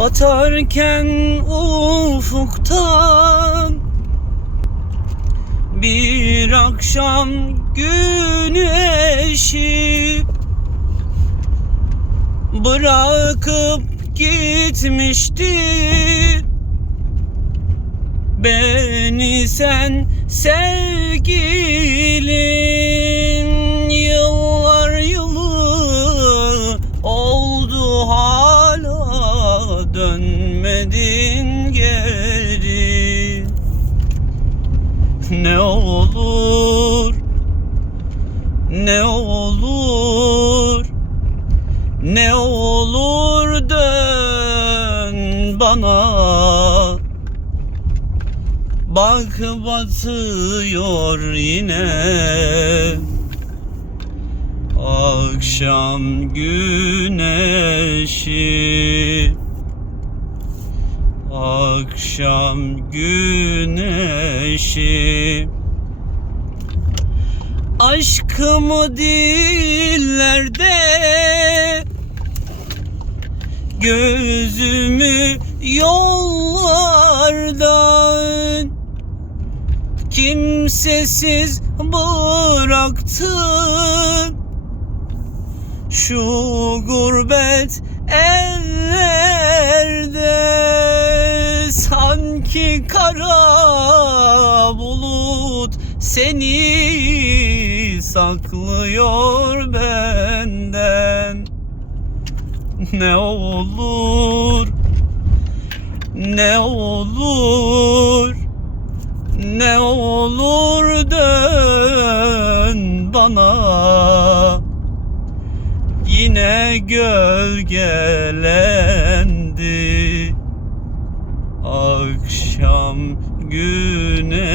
Batarken ufuktan Bir akşam güneşi Bırakıp gitmişti. Beni sen sevgilin dönmedin geri Ne olur ne olur ne olur dön bana. Bak batıyor yine. Akşam güneşi Akşam güneşi. Aşkımı dillerde Gözümü yollardan Kimsesiz bıraktın. Şu gurbet ellerde Sanki kara bulut seni saklıyor benden. Ne olur ne olur ne olur dön bana. Yine gölgelendi akşam güneşi.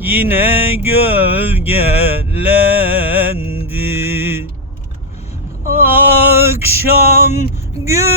Yine gölgelendi. Akşam güneşi